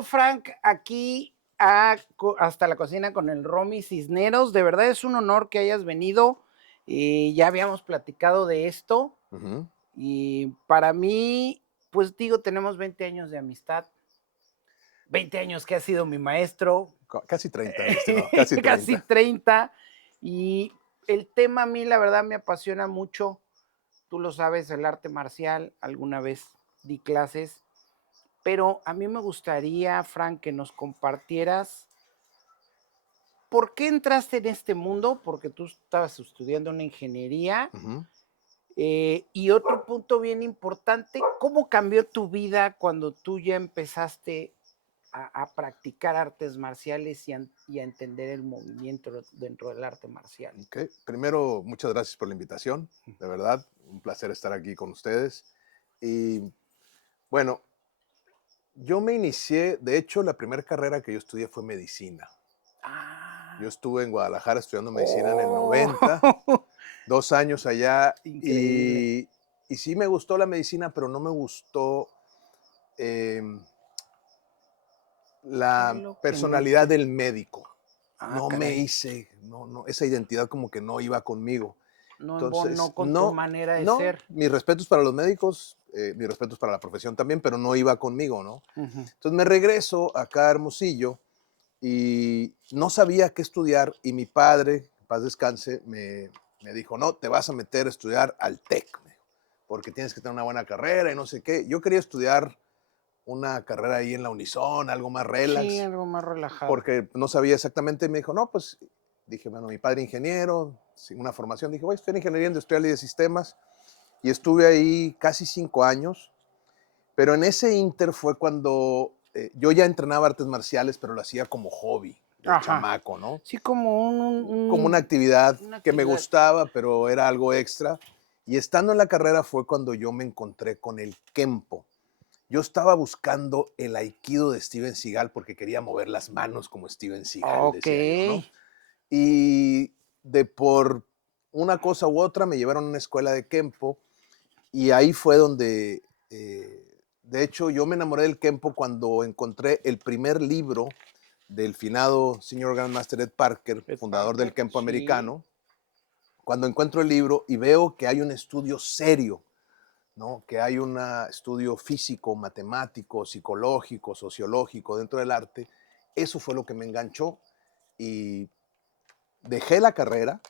Bienvenido, Frank, aquí hasta la cocina con el Romy Cisneros. De verdad es un honor que hayas venido. Ya habíamos platicado de esto Ujú. y para mí, pues digo, tenemos 20 años de amistad, 20 años que has sido mi maestro, Casi 30, mi estimado, casi casi 30. 30. Y el tema a mí, la verdad, me apasiona mucho. Tú lo sabes, el arte marcial, alguna vez di clases. Pero a mí me gustaría, Frank, que nos compartieras por qué entraste en este mundo, porque tú estabas estudiando una ingeniería. Ujú. Y otro punto bien importante, ¿cómo cambió tu vida cuando tú ya empezaste a practicar artes marciales y a entender el movimiento dentro del arte marcial? Okey. Primero, muchas gracias por la invitación, de verdad, un placer estar aquí con ustedes. Y bueno, yo me inicié, de hecho, la primera carrera que yo estudié fue medicina. Yo Ah, estuve en Guadalajara estudiando medicina en el oh, 90, 2 años allá, increíble. y sí me gustó la medicina, pero no me gustó, em, ¿Qué es la lo que no personalidad te... del médico. Ah, No me caray, hice, no, esa identidad como que no iba conmigo. no Entonces, embonó con tu no, manera de no, ser. mis respetos para los médicos, mis respetos para la profesión también, pero no iba conmigo, ¿no? Ujú. Entonces me regreso acá a Hermosillo y no sabía qué estudiar y mi padre, en paz descanse, me dijo, no, te vas a meter a estudiar al TEC, me dijo, porque tienes que tener una buena carrera y no sé qué. Yo quería estudiar una carrera ahí en la Unison, algo más Sí, relax, algo más relajado. porque no sabía exactamente. Me dijo, no, pues dije, bueno, mi padre ingeniero, sin una formación, dije, voy a estudiar ingeniería industrial y de sistemas. Y estuve ahí casi 5 años, pero en ese inter fue cuando yo ya entrenaba artes marciales, pero lo hacía como hobby de Ajá. chamaco, ¿no? Sí, como Como una actividad una que me actividad. gustaba, pero era algo extra. Y estando en la carrera fue cuando yo me encontré con el Kempo. Yo estaba buscando el aikido de Steven Seagal porque quería mover las manos como Steven Seagal, decía yo, Okey. ¿no? Y de por una cosa u otra me llevaron a una escuela de Kempo y ahí fue donde, de hecho, yo me enamoré del Kempo cuando encontré el primer libro del finado señor Grandmaster Ed Parker, Ed fundador del Parker, Kempo sí. americano. Cuando encuentro el libro y veo que hay un estudio serio, ¿no? Que hay un estudio físico, matemático, psicológico, sociológico dentro del arte, eso fue lo que me enganchó y dejé la carrera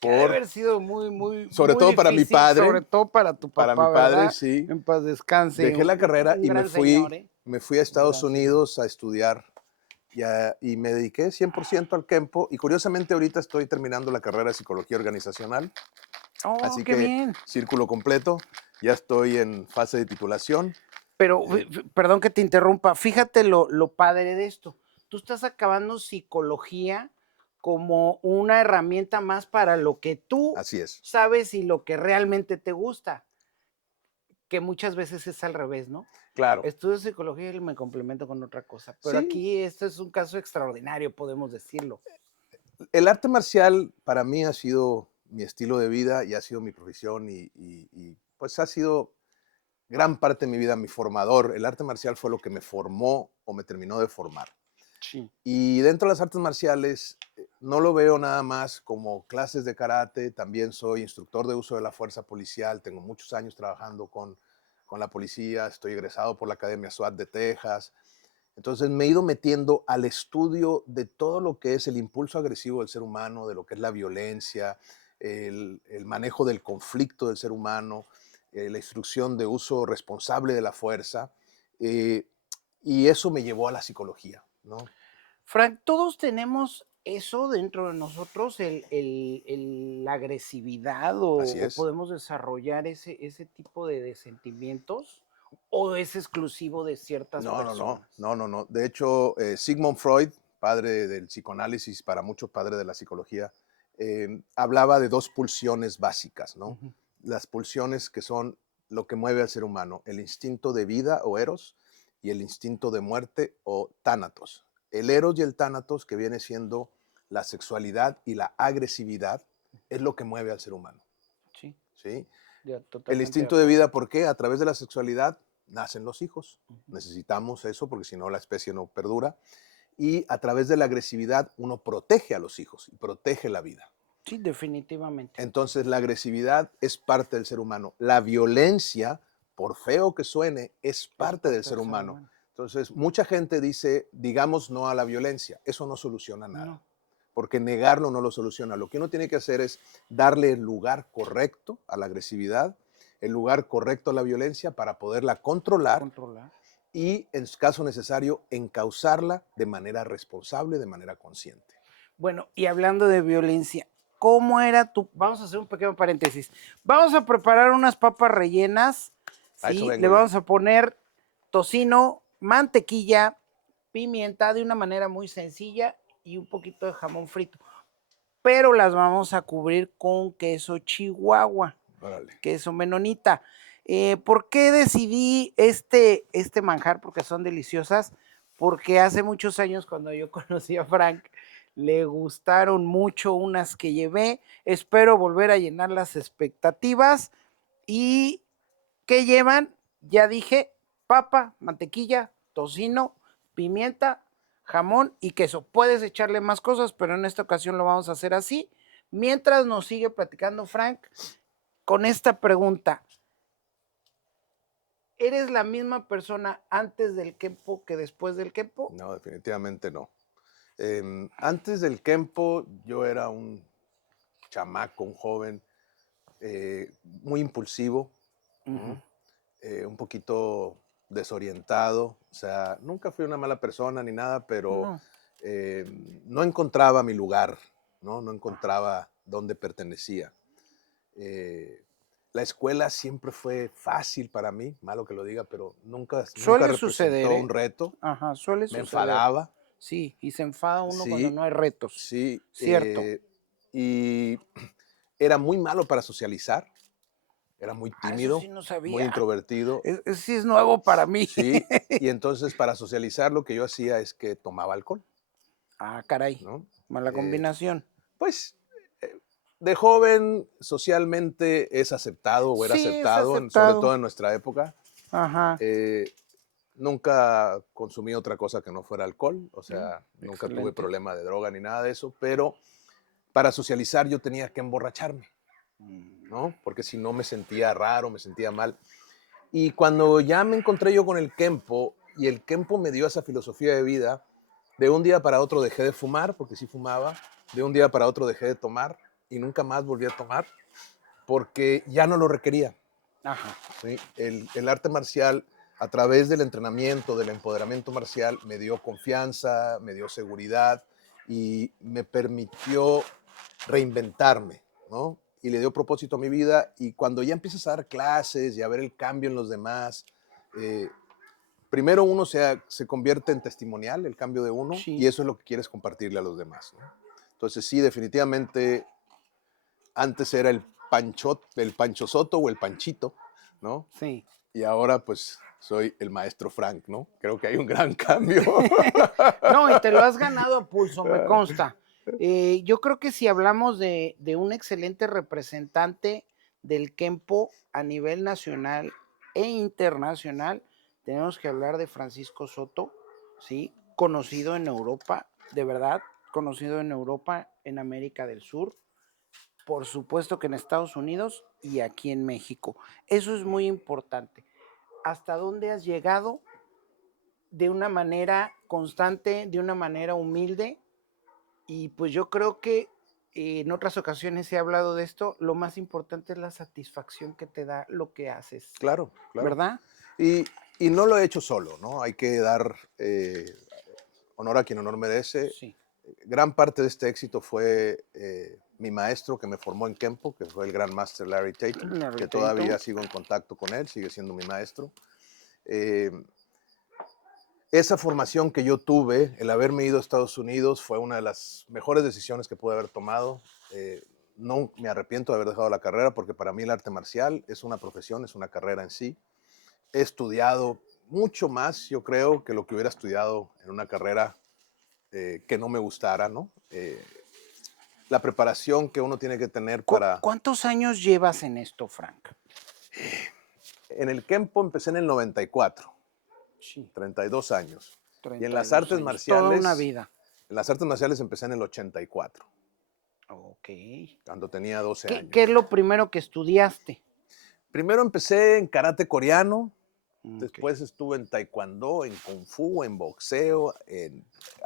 Que ha de por, haber sido muy, muy, sobre muy todo difícil, sobre todo para mi papá, padre, ¿verdad? sí, En paz descanse, dejé la carrera un y gran señor, ¿eh? me fui a Un Estados gran señor. Unidos a estudiar y me dediqué 100% al Kempo y curiosamente ahorita estoy terminando la carrera de psicología organizacional, Oh, así qué que bien. círculo completo, ya estoy en fase de titulación. Pero, eh, perdón que te interrumpa, fíjate lo padre de esto. Tú estás acabando psicología como una herramienta más para lo que tú Así es, sabes y lo que realmente te gusta, que muchas veces es al revés, ¿no? claro. Estudio psicología y me complemento con otra cosa, pero Sí, aquí esto es un caso extraordinario, podemos decirlo. el arte marcial para mí ha sido mi estilo de vida y ha sido mi profesión pues ha sido gran parte de mi vida mi formador. El arte marcial fue lo que me formó o me terminó de formar. Sí. Y dentro de las artes marciales no lo veo nada más como clases de karate, también soy instructor de uso de la fuerza policial, tengo muchos años trabajando con la policía, estoy egresado por la Academia SWAT de Texas. Entonces me he ido metiendo al estudio de todo lo que es el impulso agresivo del ser humano, de lo que es la violencia, el manejo del conflicto del ser humano, la instrucción de uso responsable de la fuerza. eh, y eso me llevó a la psicología, ¿no? Frank, todos tenemos eso dentro de nosotros, la agresividad Así o es. podemos desarrollar ese tipo de sentimientos o es exclusivo de ciertas No, no, no, personas. no, no, no. De hecho, Sigmund Freud, padre del psicoanálisis, para muchos padre de la psicología, hablaba de dos pulsiones básicas, ¿no? Ujú. Las pulsiones que son lo que mueve al ser humano, el instinto de vida o eros y el instinto de muerte o tánatos. El eros y el tánatos, que viene siendo la sexualidad y la agresividad, es lo que mueve al ser humano, Sí, ¿sí? ya El totalmente de instinto de acuerdo. vida, ¿por qué? A través de la sexualidad nacen los hijos. Necesitamos eso porque si no la especie no perdura. Y a través de la agresividad uno protege a los hijos y protege la vida. Sí, definitivamente. Entonces la agresividad es parte del ser humano. La violencia, por feo que suene, es parte del ser humano. Entonces mucha gente dice, digamos no a la violencia. Eso no soluciona nada. No. Porque negarlo no lo soluciona. Lo que uno tiene que hacer es darle el lugar correcto a la agresividad, el lugar correcto a la violencia para poderla controlar y, en caso necesario, encauzarla de manera responsable, de manera consciente. Bueno, y hablando de violencia, ¿cómo era tu? Vamos a hacer un pequeño paréntesis. Vamos a preparar unas papas rellenas, A eso ¿sí? vengo Le yo. vamos a poner tocino, mantequilla, pimienta de una manera muy sencilla y un poquito de jamón frito. Pero las vamos a cubrir con queso chihuahua, Órale. queso menonita. ¿Por qué decidí este manjar? Porque son deliciosas. Porque hace muchos años, cuando yo conocí a Frank, le gustaron mucho unas que llevé. Espero volver a llenar las expectativas. ¿Y qué llevan? Ya dije, papa, mantequilla, tocino, pimienta, jamón y queso. Puedes echarle más cosas, pero en esta ocasión lo vamos a hacer así. Mientras nos sigue platicando Frank con esta pregunta. ¿Eres la misma persona antes del Kempo que después del Kempo? No, definitivamente no. Antes del Kempo yo era un chamaco, un joven, muy impulsivo, un poquito desorientado. O sea, nunca fui una mala persona ni nada, pero No. no encontraba mi lugar, no encontraba dónde pertenecía. La escuela siempre fue fácil para mí, malo que lo diga, pero nunca Suele suceder, representó ¿eh? un reto. Ajá, suele Me suceder. enfadaba, Sí, y se enfada uno cuando sí, no hay retos. sí, Cierto. y era muy malo para socializar, era muy Eso sí tímido, no muy sabía. introvertido, Sí es nuevo para mí. sí, y entonces para socializar lo que yo hacía es que tomaba alcohol, Ah, caray. ¿no? Mala combinación. Pues de joven socialmente es aceptado o era Sí, es aceptado, sobre aceptado. todo en nuestra época. Ajá. Nunca consumí otra cosa que no fuera alcohol, o sea, nunca tuve Excelente. problema de droga ni nada de eso, pero para socializar yo tenía que emborracharme, ¿no? Porque si no me sentía raro, me sentía mal. Y cuando ya me encontré yo con el Kempo, y el Kempo me dio esa filosofía de vida, de un día para otro dejé de fumar, porque sí fumaba, de un día para otro dejé de tomar, y nunca más volví a tomar, porque ya no lo requería. Ajá. ¿Sí? El arte marcial, a través del entrenamiento, del empoderamiento marcial, me dio confianza, me dio seguridad y me permitió reinventarme, ¿no? Y le dio propósito a mi vida. Y cuando ya empiezas a dar clases y a ver el cambio en los demás, primero uno se convierte en testimonial, el cambio de uno, Sí. y eso es lo que quieres compartirle a los demás, ¿no? Entonces sí, definitivamente antes era el Pancho Soto o el Panchito, ¿no? Sí. Y ahora pues soy el maestro Frank, ¿no? Creo que hay un gran cambio. No, y te lo has ganado a pulso, me consta. Yo creo que si hablamos de un excelente representante del Kempo a nivel nacional e internacional, tenemos que hablar de Francisco Soto, ¿sí? Conocido en Europa, de verdad, conocido en Europa, en América del Sur, por supuesto que en Estados Unidos y aquí en México. Eso es muy importante. ¿Hasta dónde has llegado de una manera constante, de una manera humilde? Y pues yo creo que en otras ocasiones he hablado de esto, lo más importante es la satisfacción que te da lo que haces, Claro, claro. ¿verdad? Y, y no lo he hecho solo, ¿no? Hay que dar honor a quien honor merece. Sí. Gran parte de este éxito fue mi maestro que me formó en Kempo, que fue el gran master Larry Tatum, Larry que Tatum. todavía sigo en contacto con él, sigue siendo mi maestro. Esa formación que yo tuve, el haberme ido a Estados Unidos, fue una de las mejores decisiones que pude haber tomado. No me arrepiento de haber dejado la carrera porque para mí el arte marcial es una profesión, es una carrera en sí. He estudiado mucho más, yo creo, que lo que hubiera estudiado en una carrera que no me gustara, ¿no? La preparación que uno tiene que tener para... ¿Cuántos años llevas en esto, Frank? En el Kempo empecé en el 94, Sí, 32 años. Y en las 32 artes años, toda una marciales, vida. empecé en el 84, Ok. cuando tenía 12 ¿Qué es años. lo primero que estudiaste? Primero empecé en karate coreano, Ok. después estuve en taekwondo, en kung fu, en boxeo,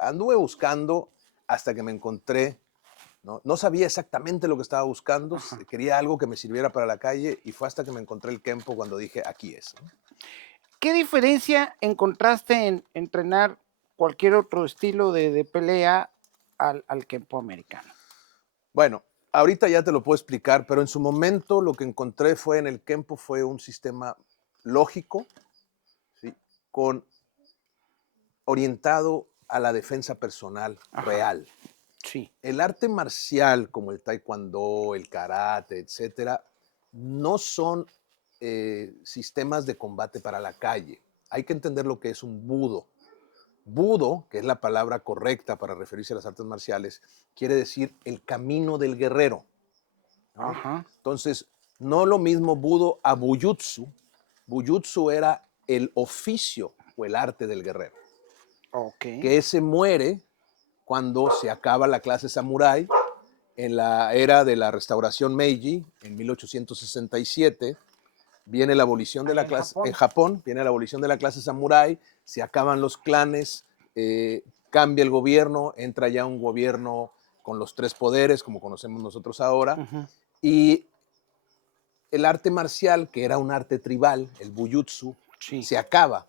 anduve buscando hasta que me encontré. No sabía exactamente lo que estaba buscando, Ajá. quería algo que me sirviera para la calle y fue hasta que me encontré el Kempo cuando dije, aquí es, ¿no? ¿Qué diferencia encontraste en entrenar cualquier otro estilo de pelea al Kempo americano? Bueno, ahorita ya te lo puedo explicar, pero en su momento lo que encontré fue en el Kempo fue un sistema lógico, ¿sí? Con orientado a la defensa personal Ajá, real. sí, El arte marcial como el taekwondo, el karate, etcétera, no son sistemas de combate para la calle. Hay que entender lo que es un budo. Budo, que es la palabra correcta para referirse a las artes marciales, quiere decir el camino del guerrero, ¿no? ajá, Entonces, no lo mismo budo a bujutsu. Bujutsu era el oficio o el arte del guerrero, ok, que ese muere cuando se acaba la clase samurái en la era de la restauración Meiji, en 1867. Viene la abolición de allá la en clase, en Japón. Japón, viene la abolición de la clase samurái, se acaban los clanes, cambia el gobierno, entra ya un gobierno con los tres poderes, como conocemos nosotros ahora, Ujú, y el arte marcial, que era un arte tribal, el bujutsu, sí, se acaba.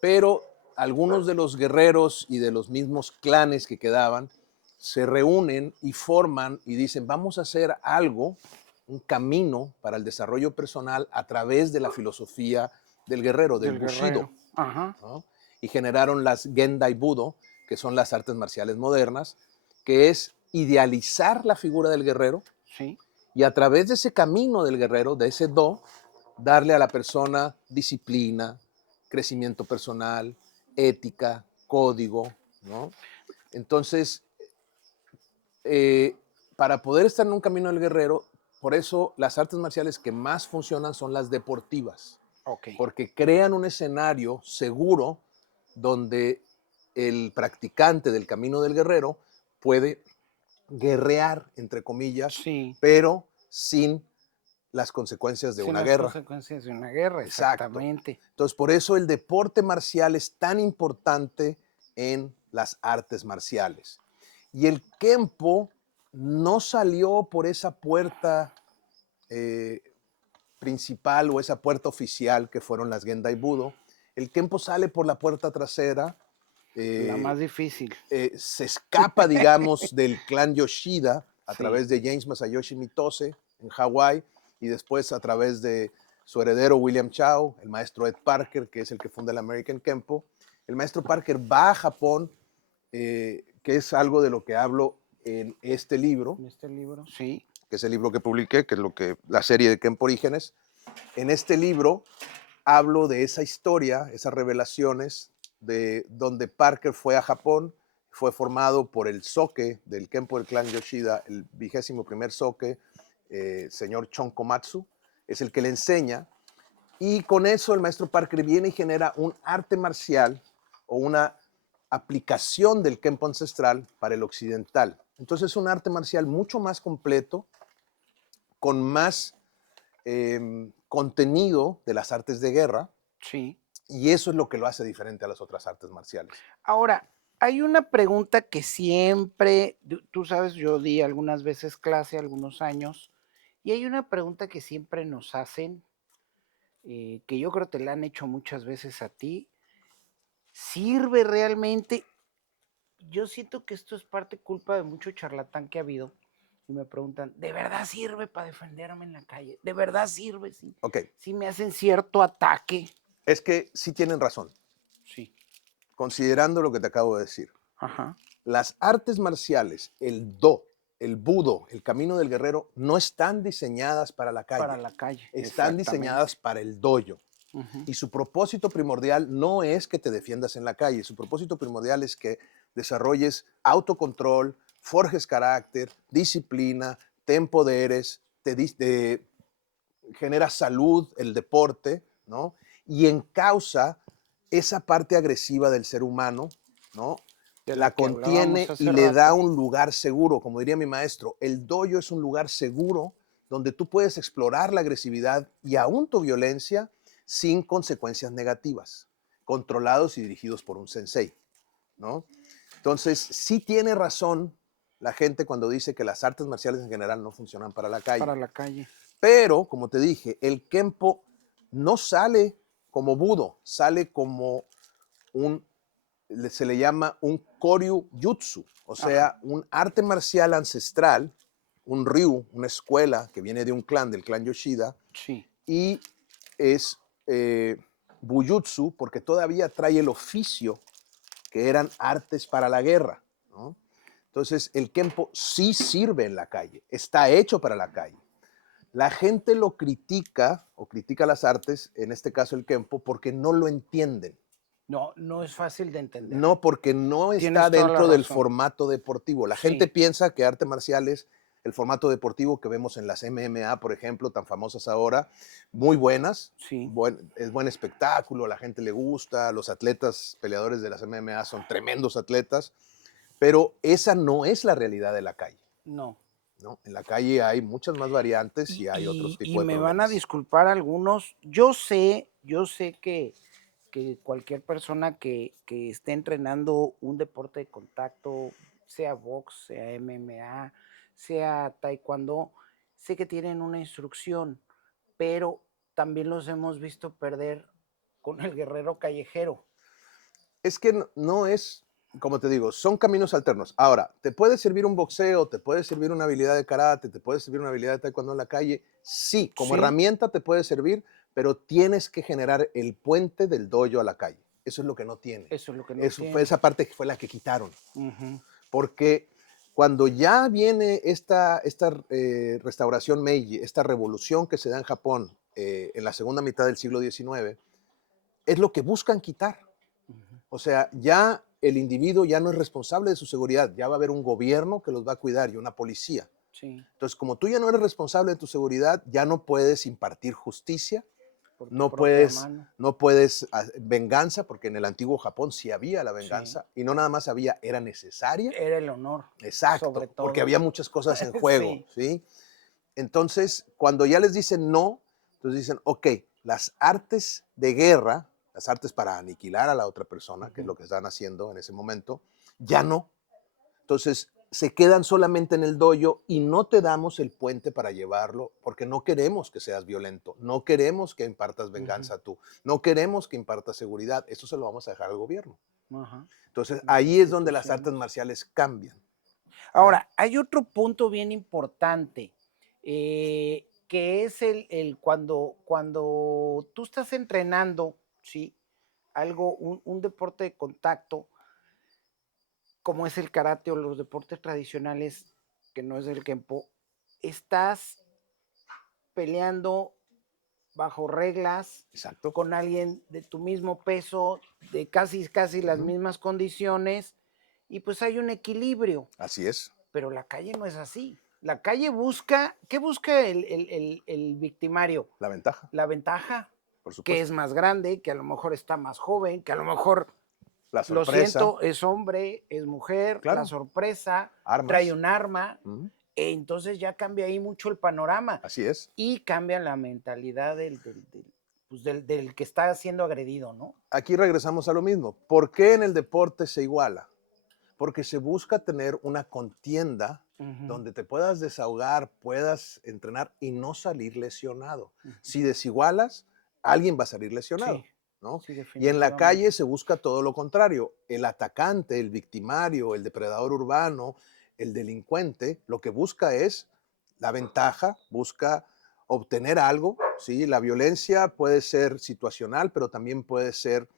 Pero algunos de los guerreros y de los mismos clanes que quedaban se reúnen y forman y dicen, vamos a hacer algo, un camino para el desarrollo personal a través de la filosofía del guerrero, del del Bushido, guerrero. Ajá, ¿no? Y generaron las Gendai Budo, que son las artes marciales modernas, que es idealizar la figura del guerrero sí, y a través de ese camino del guerrero, de ese do, darle a la persona disciplina, crecimiento personal, ética, código, ¿no? Entonces, eh, para poder estar en un camino del guerrero, por eso las artes marciales que más funcionan son las deportivas, ok, porque crean un escenario seguro donde el practicante del camino del guerrero puede guerrear, entre comillas, sí, pero sin las consecuencias de sin una las guerra. consecuencias de una guerra, Exacto. exactamente. Entonces, por eso el deporte marcial es tan importante en las artes marciales. Y el Kempo no salió por esa puerta eh, principal o esa puerta oficial que fueron las Gendai Budo. El Kempo sale por la puerta trasera, La eh, más difícil, se escapa, digamos, del clan Yoshida a sí, través de James Masayoshi Mitose en Hawái y después a través de su heredero William Chow, el maestro Ed Parker, que es el que funda el American Kempo. El maestro Parker va a Japón, que es algo de lo que hablo en este libro, en este libro, sí, que es el libro que publiqué, que es la serie de Kempo Orígenes. En este libro hablo de esa historia, esas revelaciones de donde Parker fue a Japón, fue formado por el Soke del Kempo del clan Yoshida, el 21º Soke, señor Chon Komatsu, es el que le enseña, y con eso el maestro Parker viene y genera un arte marcial o una aplicación del Kempo ancestral para el occidental. Entonces es un arte marcial mucho más completo, con más contenido de las artes de guerra, sí. y eso es lo que lo hace diferente a las otras artes marciales. Ahora, hay una pregunta que siempre, tú sabes, yo di algunas veces clase, algunos años, y hay una pregunta que siempre nos hacen, que yo creo te la han hecho muchas veces a ti. ¿Sirve realmente? Yo siento que esto es parte culpa de mucho charlatán que ha habido. Y me preguntan, ¿de verdad sirve para defenderme en la calle? ¿De verdad sirve? Sí, Ok, sí me hacen cierto ataque. es que sí tienen razón, Sí, considerando lo que te acabo de decir. ajá, Las artes marciales, el do, el budo, el camino del guerrero, no están diseñadas para la para calle, la calle, están exactamente. diseñadas para el dojo. Ujú, Y su propósito primordial no es que te defiendas en la calle, su propósito primordial es que desarrolles autocontrol, forjes carácter, disciplina, te empoderes, te genera salud, el deporte, ¿no? Y encausa esa parte agresiva del ser humano, ¿no? De la La que hablábamos contiene y hace le da rato. un lugar seguro, como diría mi maestro. El dojo es un lugar seguro donde tú puedes explorar la agresividad y aún tu violencia sin consecuencias negativas, controlados y dirigidos por un sensei, ¿no? Entonces, sí tiene razón la gente cuando dice que las artes marciales en general no funcionan para la Para calle. la calle. Pero, como te dije, el Kempo no sale como budo, sale como un, se le llama un Koryu Jutsu, o Ajá. sea, un arte marcial ancestral, un Ryu, una escuela que viene de un clan, del clan Yoshida, Sí. y es Bujutsu porque todavía trae el oficio que eran artes para la guerra, ¿no? Entonces, el Kempo sí sirve en la calle, está hecho para la calle. La gente lo critica o critica las artes, en este caso el Kempo, porque no lo entienden. No, no es fácil de entender. No, porque no está Tienes toda la dentro del razón. formato deportivo. La gente Sí, piensa que arte marcial es el formato deportivo que vemos en las MMA, por ejemplo, tan famosas ahora, muy buenas, sí. es buen espectáculo, a la gente le gusta, los atletas peleadores de las MMA son tremendos atletas, pero esa no es la realidad de la calle, No. ¿no? En la calle hay muchas más variantes Y, y hay otros y- y tipos de me van a problemas. disculpar algunos. Yo sé que cualquier persona que esté entrenando un deporte de contacto, sea box, sea MMA, sea taekwondo, sé que tienen una instrucción, pero también los hemos visto perder con el guerrero callejero. Es que no es, como te digo, son caminos alternos. Ahora, ¿te puede servir un boxeo? ¿Te puede servir una habilidad de karate? ¿Te puede servir una habilidad de taekwondo en la calle? Sí, como Sí, herramienta te puede servir, pero tienes que generar el puente del dojo a la calle. Eso es lo que no tiene. eso es lo que no Esa tiene. parte que fue la que quitaron. Ujú. Porque cuando ya viene esta restauración Meiji, esta revolución que se da en Japón en la segunda mitad del siglo XIX, es lo que buscan quitar. Ujú. O sea, ya el individuo ya no es responsable de su seguridad, ya va a haber un gobierno que los va a cuidar y una policía. Sí, Entonces, como tú ya no eres responsable de tu seguridad, ya no puedes impartir justicia, por tu no propia puedes, mano. no puedes venganza, porque en el antiguo Japón sí había la Sí, venganza, y no nada más había, era necesaria. era el honor, sobre Exacto, porque todo. había muchas cosas en juego, Sí. ¿sí? Entonces, cuando ya les dicen no, entonces dicen, ok, las artes de guerra, las artes para aniquilar a la otra persona, que es Ujú. lo que están haciendo en ese momento, ya no. Entonces, se quedan solamente en el dojo y no te damos el puente para llevarlo porque no queremos que seas violento, no queremos que impartas Ujú. venganza tú, no queremos que impartas seguridad, eso se lo vamos a dejar al gobierno. Ajá. Entonces, Las ahí es donde las artes instituciones. marciales cambian. ¿Ya? Ahora, hay otro punto bien importante, que es el cuando tú estás entrenando, ¿sí? Algo, un deporte de contacto, como es el karate o los deportes tradicionales, que no es el kempo, estás peleando bajo reglas Exacto. con alguien de tu mismo peso, de casi las Ujú. mismas condiciones, y pues hay un equilibrio, Así es, pero la calle no es así. La calle busca, ¿qué busca el victimario? la ventaja, La ventaja, por que es supuesto. más grande, que a lo mejor está más joven, que a lo mejor, La lo sorpresa, siento, es hombre, es mujer, la claro, sorpresa, trae armas. un arma, Ujú. entonces ya cambia ahí mucho el panorama Así es. y cambia la mentalidad pues del que está siendo agredido, ¿no? Aquí regresamos a lo mismo. ¿Por qué en el deporte se iguala? Porque se busca tener una contienda Ujú, donde te puedas desahogar, puedas entrenar y no salir lesionado. ujú. Si desigualas, alguien va a salir Sí, lesionado, ¿no? sí, Y en la calle definitivamente. se busca todo lo contrario. El atacante, el victimario, el depredador urbano, el delincuente, lo que busca es la ventaja, busca obtener algo, ¿sí? La violencia puede ser situacional, pero también puede ser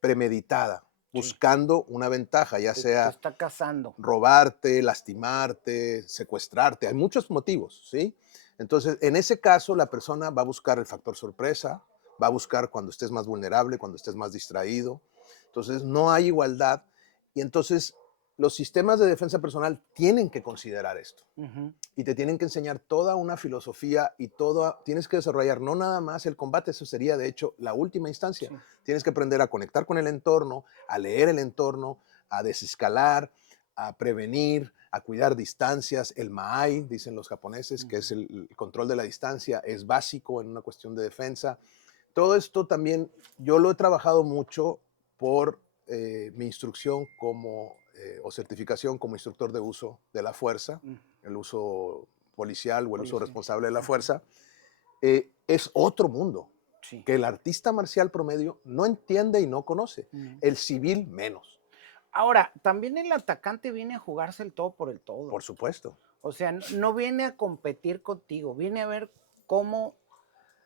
premeditada, Sí, buscando una ventaja, ya te sea está cazando. robarte, lastimarte, secuestrarte. Hay muchos motivos, ¿sí? Entonces, en ese caso, la persona va a buscar el factor sorpresa, va a buscar cuando estés más vulnerable, cuando estés más distraído. Entonces, no hay igualdad. Y entonces, los sistemas de defensa personal tienen que considerar esto Ujú. y te tienen que enseñar toda una filosofía y tienes que desarrollar no nada más el combate, eso sería de hecho la última instancia. Sí. Tienes que aprender a conectar con el entorno, a leer el entorno, a desescalar, a prevenir, a cuidar distancias. El MAI, dicen los japoneses, que es Ujú. el control de la distancia, es básico en una cuestión de defensa. Todo esto también yo lo he trabajado mucho por mi instrucción o certificación como instructor de uso de la fuerza, Mm, el uso policial o el uso policía. responsable de la Ujú. fuerza. Es otro mundo Sí. que el artista marcial promedio no entiende y no conoce. Mm. El civil menos, Ahora, también el atacante viene a jugarse el todo por el todo. por supuesto. O sea, no viene a competir contigo, viene a ver cómo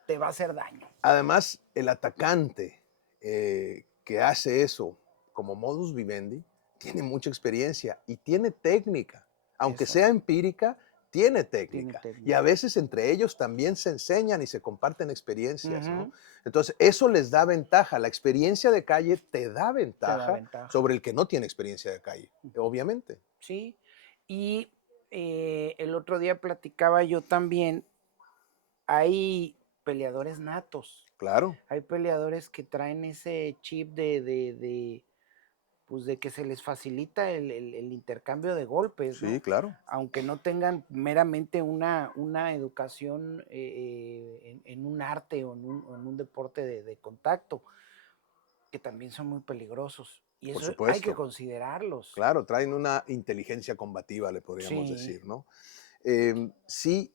te va a hacer daño. Además, el atacante que hace eso como modus vivendi tiene mucha experiencia y tiene técnica. Aunque sea Exacto. empírica, tiene Tiene técnica. Y a técnica. veces entre ellos también se enseñan y se comparten experiencias, ¿no? Ujú. Entonces, eso les da ventaja. La experiencia de calle te da Te da ventaja ventaja. sobre el que no tiene experiencia de calle, obviamente. Sí. Y el otro día platicaba yo también, hay peleadores natos, Claro, hay peleadores que traen ese chip pues de que se les facilita el intercambio de golpes, sí, ¿no? claro. Aunque no tengan meramente una educación en un arte o en un deporte de contacto, que también son muy peligrosos. Y Por eso hay que supuesto. considerarlos. Claro, traen una inteligencia combativa, le podríamos Sí. decir, ¿no? Sí,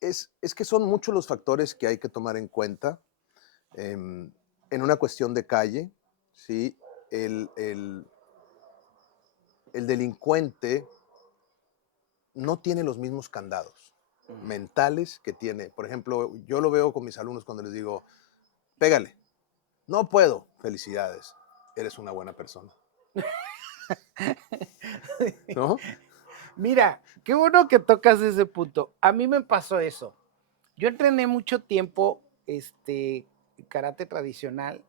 es que son muchos los factores que hay que tomar en cuenta en una cuestión de calle, ¿sí? El, el- el delincuente no tiene los mismos candados Ujú. mentales que tiene. Por ejemplo, yo lo veo con mis alumnos cuando les digo, pégale, no puedo, felicidades, eres una buena persona, ¿no? Mira, qué bueno que tocas ese punto. A mí me pasó eso. Yo entrené mucho tiempo karate tradicional,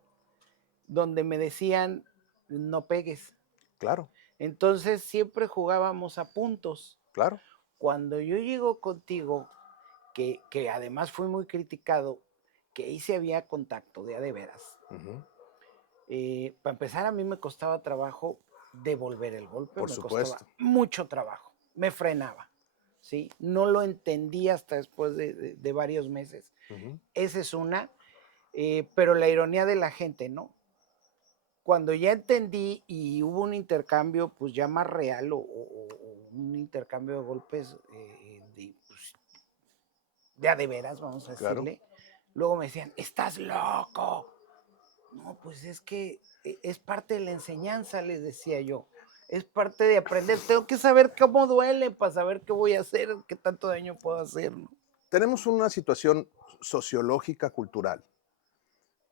donde me decían no pegues. Claro, Entonces siempre jugábamos a puntos. claro. Cuando yo llego contigo, que además fui muy criticado, que ahí sí había contacto, de a de veras. Ujú, Para empezar, a mí me costaba trabajo devolver el golpe, por me costaba supuesto. mucho trabajo, me frenaba, ¿sí? No lo entendí hasta después de varios meses. Ujú, Esa es una, pero la ironía de la gente, ¿no? Cuando ya entendí y hubo un intercambio, pues ya más real o un intercambio de golpes pues, de a de veras, vamos a claro. decirle, luego me decían, estás loco. No, pues es que es parte de la enseñanza, les decía yo. Es parte de aprender. Tengo que saber cómo duele para saber qué voy a hacer, qué tanto daño puedo hacer, ¿no? Tenemos una situación sociológica cultural.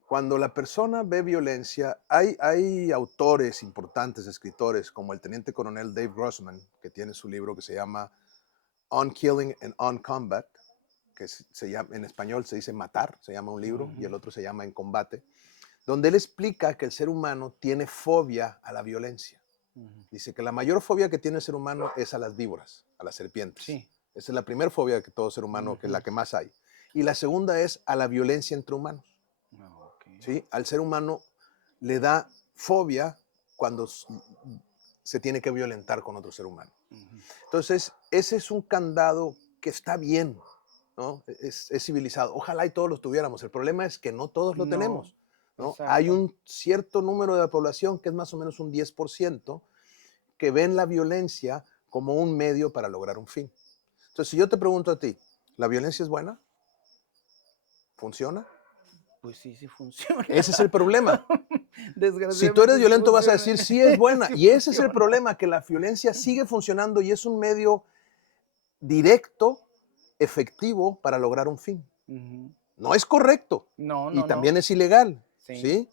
Cuando la persona ve violencia, hay autores importantes, escritores, como el teniente coronel Dave Grossman, que tiene su libro que se llama On Killing and On Combat, que se llama, en español se dice matar, se llama un libro, y Ujú, el otro se llama En Combate, donde él explica que el ser humano tiene fobia a la violencia. ujú. Dice que la mayor fobia que tiene el ser humano es a las víboras, a las serpientes. Sí. Esa es la primera fobia que todo ser humano, que es Ujú. la que más hay. Y la segunda es a la violencia entre humanos. No, ok. ¿Sí? Al ser humano le da fobia cuando se tiene que violentar con otro ser humano. Ujú. Entonces, ese es un candado que está bien, ¿no? Es civilizado. Ojalá y todos lo tuviéramos. El problema es que no todos lo No, tenemos, ¿no? Hay exacto. un cierto número de la población, que es más o menos un 10%, que ven la violencia como un medio para lograr un fin. Entonces, si yo te pregunto a ti, ¿la violencia es buena? ¿Funciona? Pues sí, sí funciona. Ese es el problema. Si tú eres Desgraciadamente sí violento vas a funciona. decir, sí es buena. Sí Y ese es el funciona. problema, que la violencia sigue funcionando y es un medio directo, efectivo para lograr un fin. Ujú. No es correcto No, y no, no. también es ilegal, Sí. ¿sí?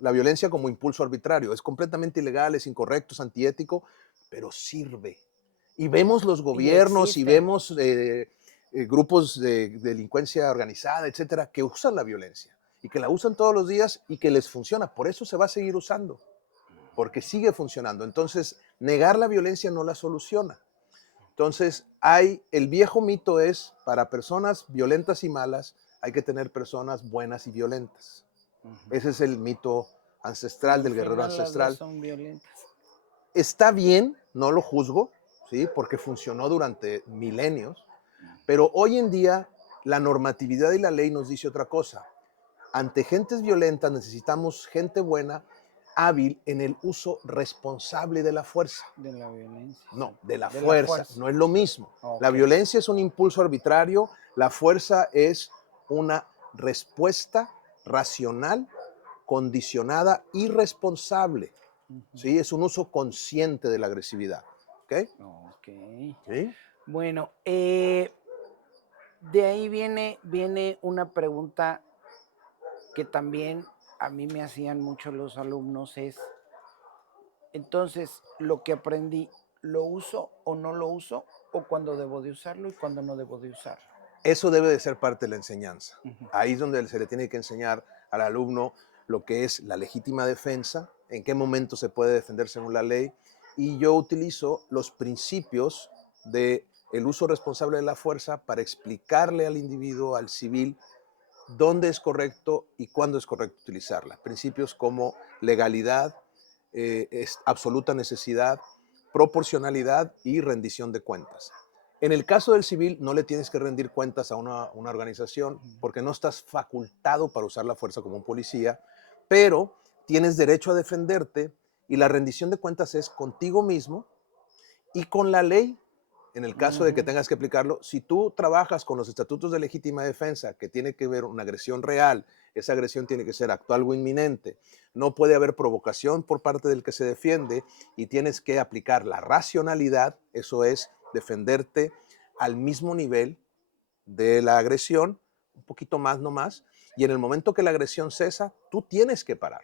La violencia como impulso arbitrario es completamente ilegal, es incorrecto, es antiético, pero sirve. Y vemos los Y gobiernos y existe. vemos grupos de delincuencia organizada, etcétera, que usan la violencia y que la usan todos los días y que les funciona. Por eso se va a seguir usando. porque sigue funcionando. Entonces, negar la violencia no la soluciona. Entonces, hay, el viejo mito es, para personas violentas y malas, hay que tener personas buenas y violentas. Ujú. Ese es el mito Y ancestral al del guerrero final las dos ancestral. son violentas. Está bien, no lo juzgo, ¿sí? Porque funcionó durante milenios, pero hoy en día la normatividad y la ley nos dice otra cosa. Ante gentes violentas necesitamos gente buena, hábil en el uso responsable de la fuerza. De la violencia, No, exacto. de la De la fuerza, fuerza. no es lo mismo. La Ok. violencia es un impulso arbitrario, la fuerza es una respuesta racional, condicionada y responsable. Ujú. ¿Sí? Es un uso consciente de la agresividad. ¿Ok? Ok. ¿Sí? Bueno, de ahí viene una pregunta que también a mí me hacían mucho los alumnos es, entonces, lo que aprendí, ¿lo uso o no lo uso? ¿O cuándo debo de usarlo y cuándo no debo de usarlo? Eso debe de ser parte de la enseñanza. Ujú. Ahí es donde se le tiene que enseñar al alumno lo que es la legítima defensa, en qué momento se puede defender según la ley, y yo utilizo los principios de el uso responsable de la fuerza para explicarle al individuo, al civil, dónde es correcto y cuándo es correcto utilizarla. Principios como legalidad, es absoluta necesidad, proporcionalidad y rendición de cuentas. En el caso del civil, no le tienes que rendir cuentas a una organización porque no estás facultado para usar la fuerza como un policía, pero tienes derecho a defenderte y la rendición de cuentas es contigo mismo y con la ley. En el caso de que Ujú. tengas que aplicarlo, si tú trabajas con los estatutos de legítima defensa, que tiene que ver una agresión real, esa agresión tiene que ser actual o inminente, no puede haber provocación por parte del que se defiende y tienes que aplicar la racionalidad, eso es defenderte al mismo nivel de la agresión, un poquito más, no más, y en el momento que la agresión cesa, tú tienes que parar.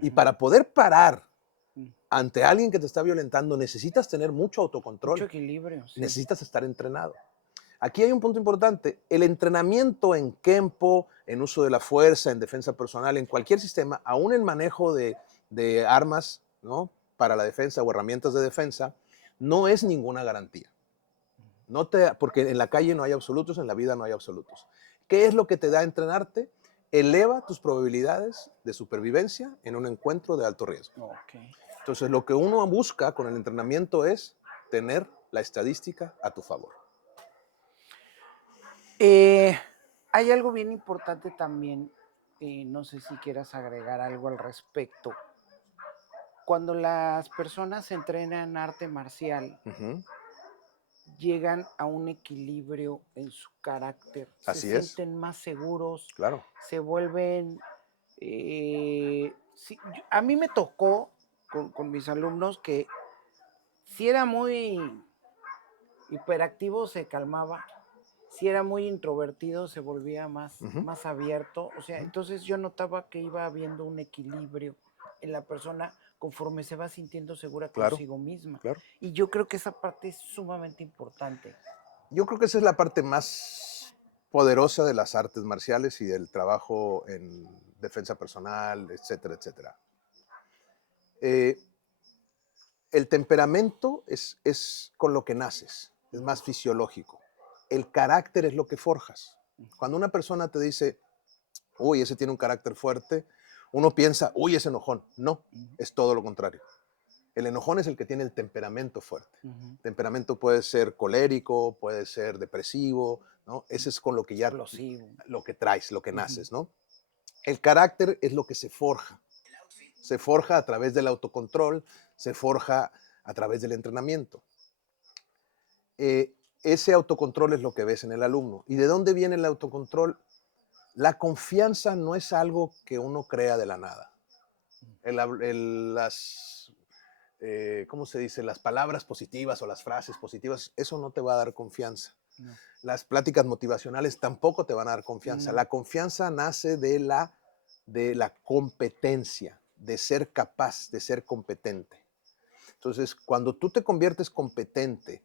Y Ujú. para poder parar Mm. ante alguien que te está violentando, necesitas tener mucho Mucho autocontrol, equilibrio, sí. necesitas estar entrenado. Aquí hay un punto importante. El entrenamiento en Kempo, en uso de la fuerza, en defensa personal, en cualquier sistema, aún en manejo de armas, ¿no? Para la defensa o herramientas de defensa, no es ninguna garantía. Porque en la calle no hay absolutos, en la vida no hay absolutos. ¿Qué es lo que te da entrenarte? Eleva tus probabilidades de supervivencia en un encuentro de alto riesgo. Ok. Entonces, lo que uno busca con el entrenamiento es tener la estadística a tu favor. Eh, Hay algo bien importante también, no sé si quieras agregar algo al respecto. Cuando las personas entrenan arte marcial, Ujú. llegan a un equilibrio en su carácter, se Así es, sienten más seguros, claro. se vuelven... sí, a mí me tocó con mis alumnos que si era muy hiperactivo se calmaba, si era muy introvertido se volvía Ujú, más abierto, o sea, ujú. entonces yo notaba que iba habiendo un equilibrio en la persona conforme se va sintiendo segura Claro, consigo misma. claro. Y yo creo que esa parte es sumamente importante. Yo creo que esa es la parte más poderosa de las artes marciales y del trabajo en defensa personal, etcétera, etcétera. Eh, el temperamento es con lo que naces, es más fisiológico. El carácter es lo que forjas. Cuando una persona te dice, uy, ese tiene un carácter fuerte, uno piensa, uy, es enojón. No, Ujú, es todo lo contrario. El enojón es el que tiene el temperamento fuerte. ujú. Temperamento puede ser colérico, puede ser depresivo, ¿no? Ese es con lo que ya, Explosivo. lo que traes, lo que Ujú. naces, ¿no? El carácter es lo que se forja. Se forja a través del autocontrol, se forja a través del entrenamiento. Ese autocontrol es lo que ves en el alumno. ¿Y de dónde viene el autocontrol? La confianza no es algo que uno crea de la nada. Las ¿cómo se dice? Las palabras positivas o las frases positivas, eso no te va a dar confianza. No, Las pláticas motivacionales tampoco te van a dar confianza. no. La confianza nace de la competencia, de ser capaz, de ser competente. Entonces, cuando tú te conviertes competente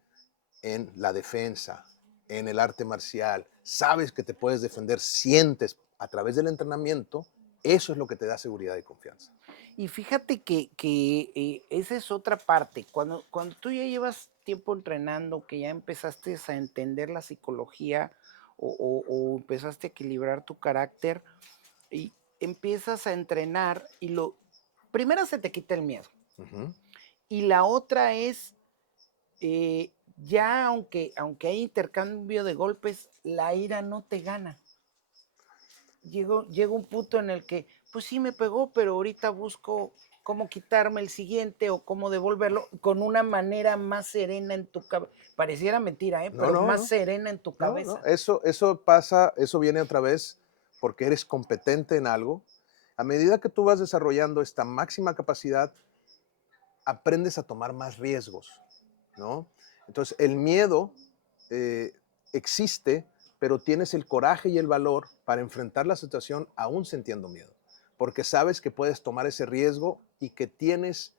en la defensa, en el arte marcial, sabes que te puedes defender, sientes a través del entrenamiento, Eso es lo que te da seguridad y confianza. Y fíjate que esa es otra parte. Cuando tú ya llevas tiempo entrenando, que ya empezaste a entender la psicología o empezaste a equilibrar tu carácter y empiezas a entrenar y primero se te quita el miedo. Ujú. Y la otra es, ya aunque hay intercambio de golpes, la ira no te gana. Llega un punto en el que, pues sí me pegó, pero ahorita busco cómo quitarme el siguiente o cómo devolverlo con una manera más serena en tu cabeza. Pareciera mentira, No, pero no, más no, serena en tu no, no. cabeza. Eso pasa, eso viene otra vez porque eres competente en algo. A medida que tú vas desarrollando esta máxima capacidad, aprendes a tomar más riesgos, ¿no? Entonces, el miedo eh, existe, pero tienes el coraje y el valor para enfrentar la situación aún sintiendo miedo, porque sabes que puedes tomar ese riesgo y que tienes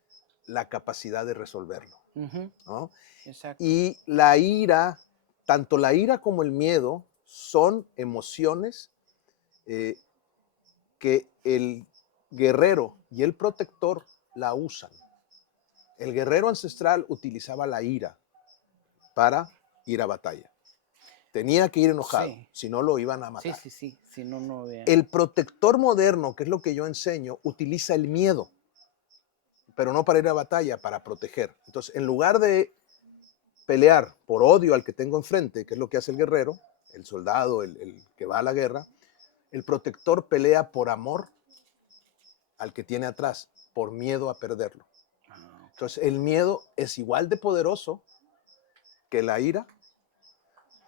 la capacidad de resolverlo, Ujú, ¿no? exacto. Y la ira, tanto la ira como el miedo son emociones eh, que el guerrero y el protector la usan. El guerrero ancestral utilizaba la ira para ir a batalla. Tenía que ir enojado, Sí, si no lo iban a sí, matar. sí, sí. Si no, no vean. El protector moderno, que es lo que yo enseño, utiliza el miedo, pero no para ir a batalla, para proteger. Entonces, en lugar de pelear por odio al que tengo enfrente, que es lo que hace el guerrero, el soldado, el que va a la guerra, el protector pelea por amor al que tiene atrás, por miedo a perderlo. Ah, ok. Entonces, el miedo es igual de poderoso que la ira,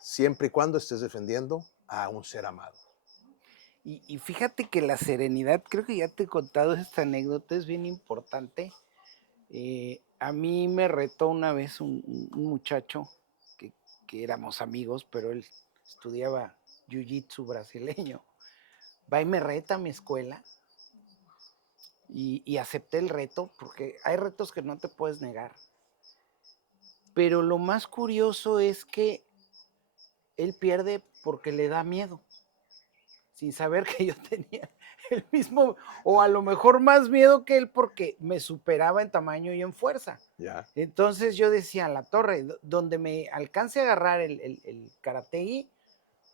siempre y cuando estés defendiendo a un ser amado. Y fíjate que la serenidad, creo que ya te he contado esta anécdota, es bien importante. A mí me retó una vez un muchacho que, que éramos amigos, pero él estudiaba jiu-jitsu brasileño. Va y me reta a mi escuela y acepté el reto porque hay retos que no te puedes negar. Pero lo más curioso es que él pierde porque le da miedo, sin saber que yo tenía el mismo, o a lo mejor más miedo que él porque me superaba en tamaño y en fuerza. ¿Ya? Entonces yo decía, la torre, donde me alcance a agarrar el karategi,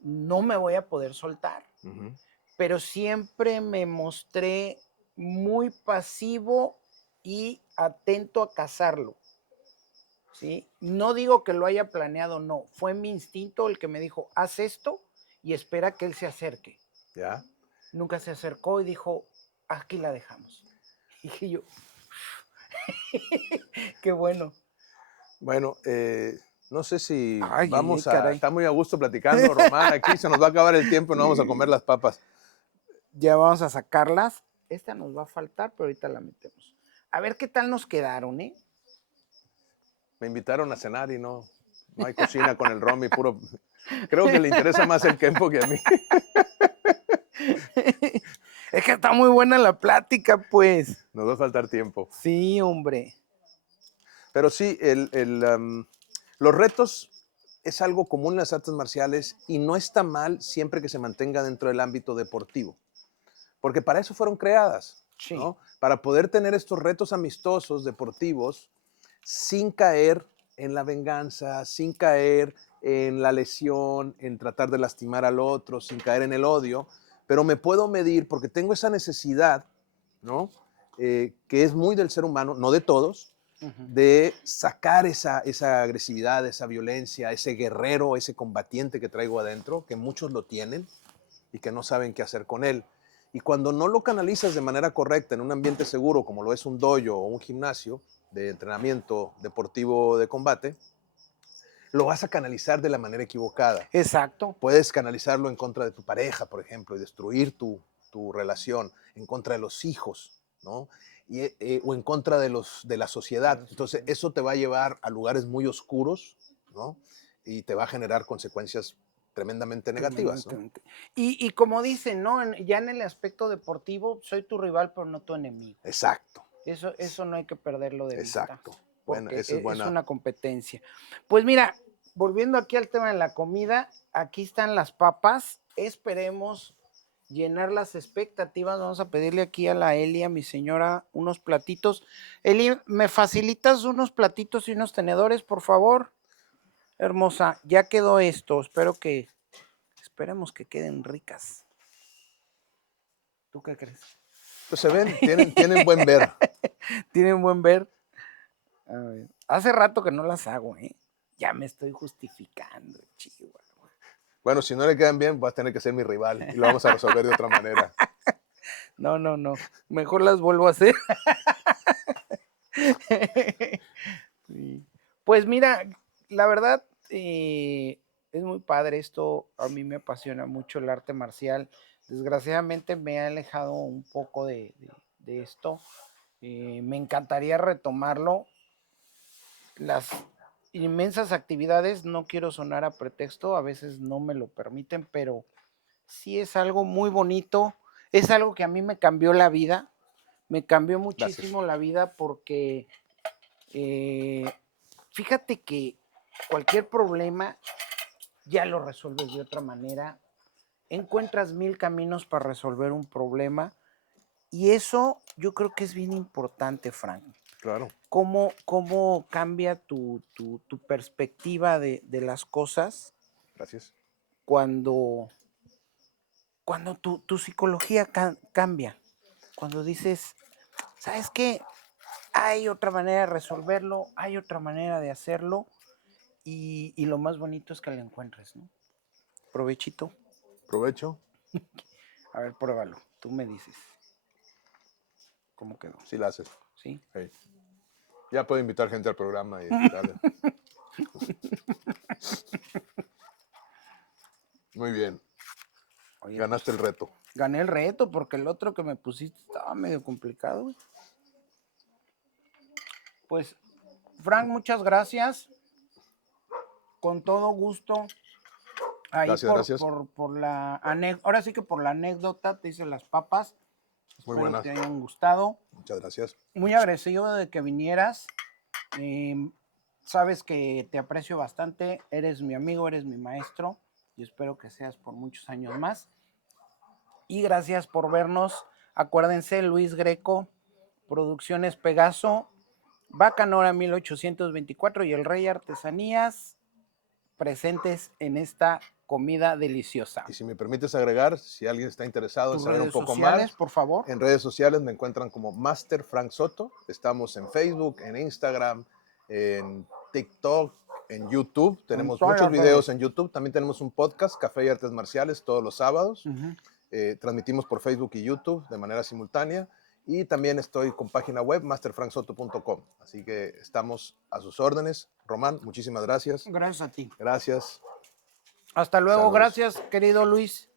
no me voy a poder soltar. Ujú. Pero siempre me mostré muy pasivo y atento a cazarlo, ¿sí? No digo que lo haya planeado, no. Fue mi instinto el que me dijo, haz esto y espera que él se acerque. ¿Ya? Nunca se acercó y dijo, aquí la dejamos. Y dije yo, qué bueno. Bueno, no sé si Ay, ay, ay, vamos a, caray. está muy a gusto platicando, Román, aquí se nos va a acabar el tiempo y no vamos a comer las papas. Ya vamos a sacarlas. Esta nos va a faltar, pero ahorita la metemos. A ver qué tal nos quedaron, ¿eh? Me invitaron a cenar y no, no hay cocina con el Romy, puro, creo que le interesa más el Kempo que a mí. Es que está muy buena la plática, pues. Nos va a faltar tiempo. Sí, hombre. Pero sí, los retos es algo común en las artes marciales y no está mal siempre que se mantenga dentro del ámbito deportivo, porque para eso fueron creadas, Sí. ¿no? Para poder tener estos retos amistosos, deportivos, sin caer en la venganza, sin caer en la lesión, en tratar de lastimar al otro, sin caer en el odio, pero me puedo medir porque tengo esa necesidad, ¿no? Que es muy del ser humano, no de todos, Ujú. de sacar esa agresividad, esa violencia, ese guerrero, ese combatiente que traigo adentro, que muchos lo tienen y que no saben qué hacer con él. Y cuando no lo canalizas de manera correcta en un ambiente seguro, como lo es un dojo o un gimnasio de entrenamiento deportivo de combate, lo vas a canalizar de la manera equivocada. Exacto. Puedes canalizarlo en contra de tu pareja, por ejemplo, y destruir tu relación, en contra de los hijos, ¿no? O en contra de la sociedad. Entonces, eso te va a llevar a lugares muy oscuros, ¿no? Y te va a generar consecuencias tremendamente negativas, ¿no? Tremendamente. Y como dicen, ¿no? Ya en el aspecto deportivo, soy tu rival, pero no tu enemigo. Exacto, Eso no hay que perderlo de vista, exacto. Bueno, porque esa es es buena. una competencia. Pues mira, volviendo aquí al tema de la comida, aquí están las papas. Esperemos llenar las expectativas, vamos a pedirle aquí a la Eli, a mi señora, unos platitos. Eli, ¿me facilitas unos platitos y unos tenedores, por favor? Hermosa, ya quedó esto, esperemos que queden ricas. ¿Tú qué crees? Pues se ven, tienen buen ver. Tienen buen ver. A ver, hace rato que no las hago, ¿eh? Ya me estoy justificando, Chihuahua. Bueno, si no le quedan bien, vas a tener que ser mi rival y lo vamos a resolver de otra manera. No. Mejor las vuelvo a hacer. Sí. Pues mira, la verdad, es muy padre esto. A mí me apasiona mucho el arte marcial. Desgraciadamente me he alejado un poco de esto. Me encantaría retomarlo. Las inmensas actividades, no quiero sonar a pretexto, a veces no me lo permiten, pero sí es algo muy bonito. Es algo que a mí me cambió la vida. Me cambió muchísimo la vida porque fíjate que cualquier problema ya lo resuelves de otra manera. Encuentras 1000 caminos para resolver un problema y eso yo creo que es bien importante, Frank. Claro. ¿Cómo cambia tu perspectiva de las cosas? Gracias. Cuando tu psicología cambia. Cuando dices, ¿sabes qué? Hay otra manera de resolverlo, hay otra manera de hacerlo y lo más bonito es que lo encuentres, ¿no? Provechito. Provecho. A ver, pruébalo. Tú me dices. ¿Cómo quedó? Sí la haces. ¿Sí? Hey. Ya puedo invitar gente al programa y dale. Muy bien. Oye, Ganaste el reto. Gané el reto porque el otro que me pusiste estaba medio complicado, güey. Pues, Frank, muchas gracias. Con todo gusto. Ahí Gracias. por la anécdota. Ahora sí que por la anécdota te hice las papas. Muy Espero buenas. te hayan gustado. Muchas gracias. Muy agradecido de que vinieras. Sabes que te aprecio bastante. Eres mi amigo, eres mi maestro. Y espero que seas por muchos años más. Y gracias por vernos. Acuérdense, Luis Greco, Producciones Pegaso, Bacanora 1824 y El Rey Artesanías presentes en esta comida deliciosa. Y si me permites agregar, si alguien está interesado en saber un poco más, por favor. En redes sociales me encuentran como Master Frank Soto. Estamos en Facebook, en Instagram, en TikTok, en YouTube. Tenemos muchos videos en YouTube. También tenemos un podcast, Café y Artes Marciales, todos los sábados. Transmitimos por Facebook y YouTube de manera simultánea. Y también estoy con página web, masterfranksoto.com. Así que estamos a sus órdenes. Román, muchísimas gracias. Gracias a ti. Gracias. Hasta luego. Saludos. Gracias, querido Luis.